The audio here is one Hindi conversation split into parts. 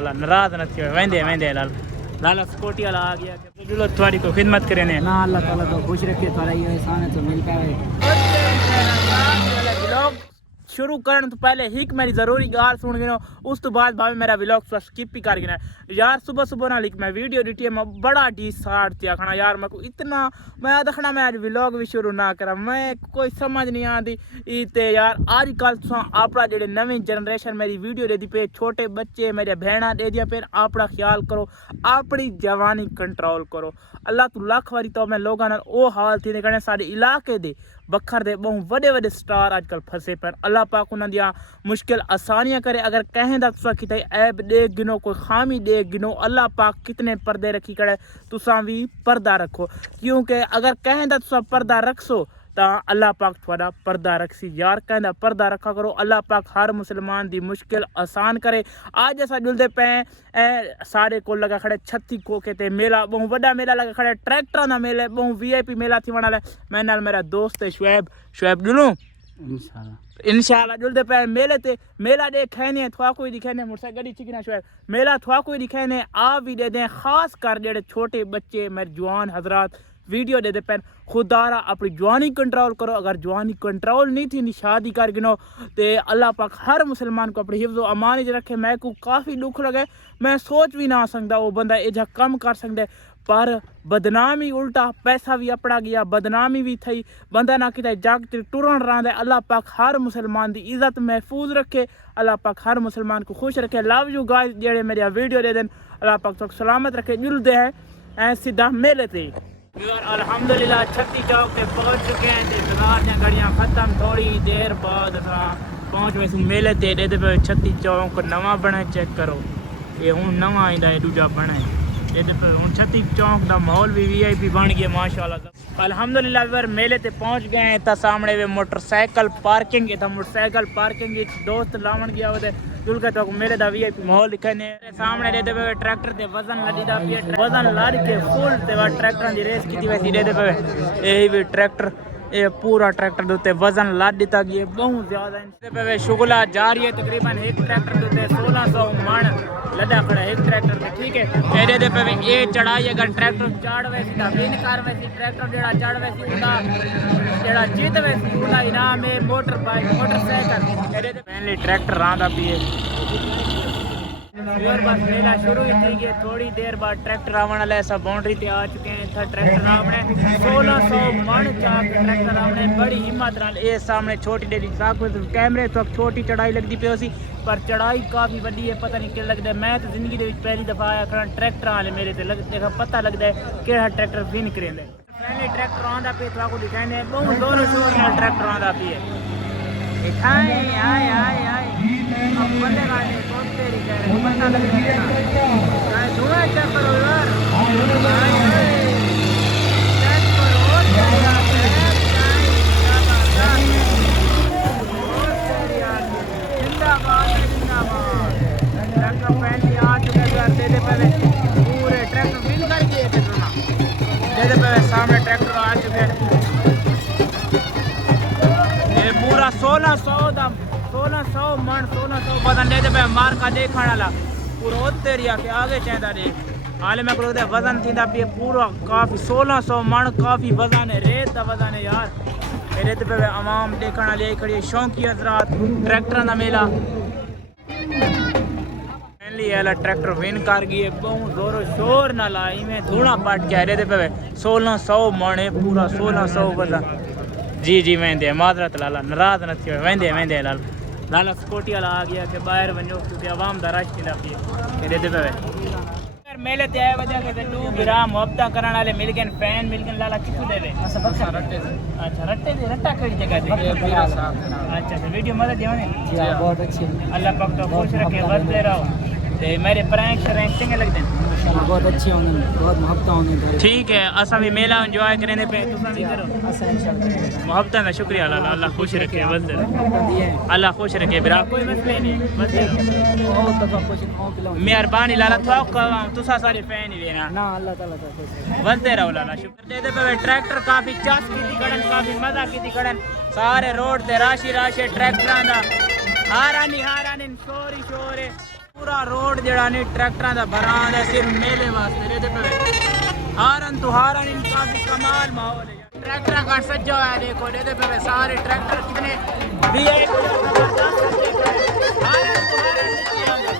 लाला नाराज न थियो वेंदे वेंदे लाला स्कूटी वाला आ गया जुलो तुम्हारी को खिदमत करे ने ना अल्लाह ताला तो खुश रखे थोड़ा ये एहसान है तो मिलता है। व्लॉग शुरू करने तो पहले हिक मेरी जरूरी गाल सुन गिनो उस तो बाद भावे मेरा व्लॉग स्किप ही कर गिना यार सुबह सुबह ना लिख मैं वीडियो एडिट में बड़ा डिसार्ट थी आखना यार मैं को इतना मैं देखना मैं आज व्लॉग भी शुरू ना करा मैं कोई समझ नहीं आती इते यार आज कल आपड़ा जेडे नवी जनरेशन मेरी वीडियो दे दी पे छोटे बच्चे मेरे बहना दे दिया फिर आपड़ा ख्याल करो अपनी जवानी कंट्रोल करो अल्लाह तू लख वारी तो मैं लोगों नाल ओ हाल थी कने साडे इलाके दे बखर दे बहु वडे वडे स्टार आजकल फसे पर अल्लाह पाक उन्हां दियां मुश्किल आसानियां करे अगर कहें दा तुसा किते ऐब दे गिनो कोई खामी दे गिनो अल्लाह पाक कितने पर्दे रखी करे तुसा भी पर्दा रखो क्योंकि अगर कहें दा तुसा पर्दा रखसो ता अल्लाह पाक थोड़ा पर्दा रखसी यार कहना पर्दा रखा करो अल्लाह पाक हर मुसलमान दी मुश्किल आसान करे। आज असा जुलदे पे सारे को लगा खड़े 36 कोके ते मेला बहु बड़ा मेला लगा खड़े ट्रैक्टर ना मेले बहु वीआईपी मेला थी वाला मैं नाल मेरा दोस्त है शुएब जुलू इंशाल्लाह जुलदे पे मेले ते मेला दे खैने थवा कोई दिखाने मोटरसाइकिल गाड़ी चिकना शुएब मेला थवा कोई दिखाने आ भी दे दे खास कर जेड़े छोटे बच्चे मेरे जवान हजरात वीडियो दे दे पैन खुदारा अपनी जवानी कंट्रोल करो अगर जवानी कंट्रोल नहीं थी शादी कर गिनो तो अल्लाह पाक हर मुसलमान को अपनी हिफ्ज़ अमान च रखे मैं को काफ़ी दुख लगे मैं सोच भी ना सकता वो बंदा एजा कम कर सकते पर बदनामी उल्टा पैसा भी अपना गया बदनामी भी थी बंदा ना कि जग टुरन रहा अल्लाह पाक हर मुसलमान की इज्जत महफूज रखे अल्लाह पाक हर मुसलमान को खुश रखे लव यू गाइस जेड़े मेरी वीडियो दे देन अल्लाह पाक तो सलामत रखे जुलते हैं ऐ सीधा मेले थे अल्हम्दुलिल्लाह 36 चौक पे पहुंच चुके हैं बाजार दी गाड़ियां खत्म थोड़ी देर बाद पहुंच वैसे मेले ते दे 36 चौक नवा बना चेक करो ये हूँ नवा आइंदा है दूजा बना है ये हूँ 36 चौक का माहौल भी वीआईपी बन गया माशाल्लाह अल्हम्दुलिल्लाह वीर मेले ते पहुंच गए हैं ता सामने वे मोटरसाइकिल पार्किंग है मोटरसाइकिल पार्किंग दोस्त लावन गया वो जुलके तो मेरे दा वीआईपी माहौल दिखने सामने दे दे ट्रैक्टर दे वजन लड़ी दा पिए वजन लड़ के फुल ते ट्रैक्टर दी रेस की वैसी दे दे यही भी ट्रैक्टर ये पूरा ट्रैक्टर दोते वजन लड़ दिता गया बहुत ज्यादा पे शुगला जा रही है तकरीबन एक ट्रैक्टर दोते 1600 मण लदा खड़ा एक ट्रैक्टर पे ठीक है एडे दे पे ये चढ़ाई अगर ट्रैक्टर चढ़ वैसी दा विन कर वैसी ट्रैक्टर जेड़ा चढ़ वैसी उदा जेड़ा जीत वैसी उदा इनाम है मोटर बाइक मोटरसाइकिल एडे दे पहले ट्रैक्टर रांदा पिए और बस मेला शुरू ही थी गया थोड़ी देर बाद ट्रैक्टर आवन वाला ऐसा बाउंड्री ते आ चुके हैं इतना ट्रैक्टर आपने 1600 मण चाक ट्रैक्टर आपने बड़ी हिम्मत नाल ए सामने छोटी डेली साक कैमरे तो छोटी चढ़ाई लगती पे उसी पर चढ़ाई काफ़ी बड़ी है पता नहीं क्या लगता है मैं तो जिंदगी दे पहली दफ़ा आया खड़ा ट्रैक्टर वाले मेरे ते देखा पता लगता है केड़ा ट्रैक्टर विन करेंदे पहले ट्रैक्टर आंदा पे तो आपको दिखाने बहुत जोर शोर नाल ट्रैक्टर आंदा पे दिखाए आए आए आए अब बंदे वाले बहुत तेरी कह रहे पता लगता है धुआं चेक करो यार चेक करो जिंदाबाद जिंदाबाद ट्रैक्टर पहले आ चुके हैं दे दे पहले पूरे ट्रैक्टर विन कर दिए थे दे दे पहले सामने ट्रैक्टर आ चुके हैं ये पूरा 1600 मण 1600 वजन दे दे मार का देखने वाला पूरा तेरिया के आगे चाहता दे हाले में को वजन थी पे पूरा काफ़ी 1600 मण काफ़ी वजन है रेत का वजन है यार रेत पे आवाम देखने वाले खड़ी शौकी हजरात ट्रैक्टर का मेला ट्रैक्टर विन कर गई बहुत जोरों शोर ना लाई में धूणा पट के रेत पे 1600 मण है पूरा 1600 वजन जी वेंदे माजरत लाला नाराज न थियो वेंदे लाला स्कूटी वाला आ गया कि बाहर वनो क्योंकि आवाम दा रश थी पे दे पे यार मेले ते आए वजह के टू बिरा मोहब्बत करने वाले मिल गए फैन मिल गए लाला कितु देवे अच्छा रट्टे दे रट्टा कई जगह दे अच्छा वीडियो मदद दियो ने जी बहुत अच्छी अल्लाह पाक तो खुश रखे बढ़ते रहो ते मेरे प्रैंक चंगे लगते हैं बहुत अच्छी होने बहुत मोहब्बत होने ठीक है असा भी मेला एंजॉय करने पे तुसा भी करो मोहब्बत का शुक्रिया अल्लाह अल्लाह खुश रखे बढ़ते रहे अल्लाह खुश रखे बिरा कोई मसले नहीं मेहरबानी लाला तुसा सारे फैन ही देना ना अल्लाह ताला बढ़ते रहो लाला शुक्र दे दे पे ट्रैक्टर काफी चास की कड़न काफी मजा की कड़न सारे रोड ते राशि ट्रैक्टर दा हारानी शोरी शोर पूरा रोड जड़ा ने ट्रैक्टरां दा भरा दा सिर्फ मेले वास्ते दे पे हारन तो हारन इनका भी कमाल माहौल है ट्रैक्टर का सज्जा है देखो दे पे सारे ट्रैक्टर कितने वीआईपी जबरदस्त हारन तो हारन नीचे आ गए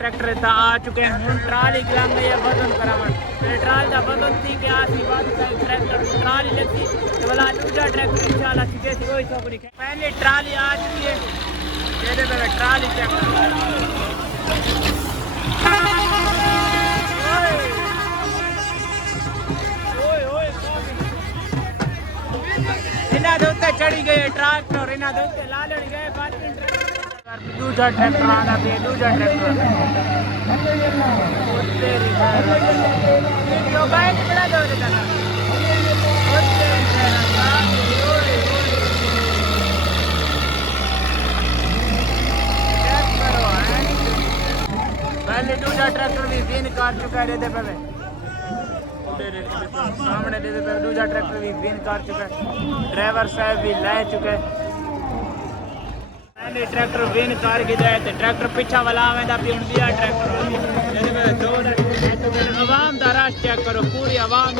ट्रैक्टर आ चुके हैं हम ट्राली गिलांग गई है वजन करावन ट्राल का वजन थी कि आसी बात ट्रैक्टर ट्राली लेती वाला दूसरा ट्रैक्टर इंशाल्लाह सीधे से कोई सब नहीं पहले ट्राली आ चुकी है ये पे ट्राली चेक ओए ओए इना दे उत्ते चढ़ी गई ट्रैक्टर इना दे उत्ते ला लेनी गए बात दूसरा ट्रैक्टर आना पे दूसरा ट्रैक्टर तेरी वीडियो बैठ बड़ा दो देना पहले दूसरा ट्रैक्टर भी विन कर चुका है दे पे सामने दे पे दूसरा ट्रैक्टर भी विन कर चुका है ड्राइवर साहब भी ले चुके हैं ट्रैक्टर विन कर के जाए तो ट्रैक्टर पिछा वाला आवेंदा भी हुन दिया ट्रैक्टर दो आवाम दा रश चेक करो पूरी आवाम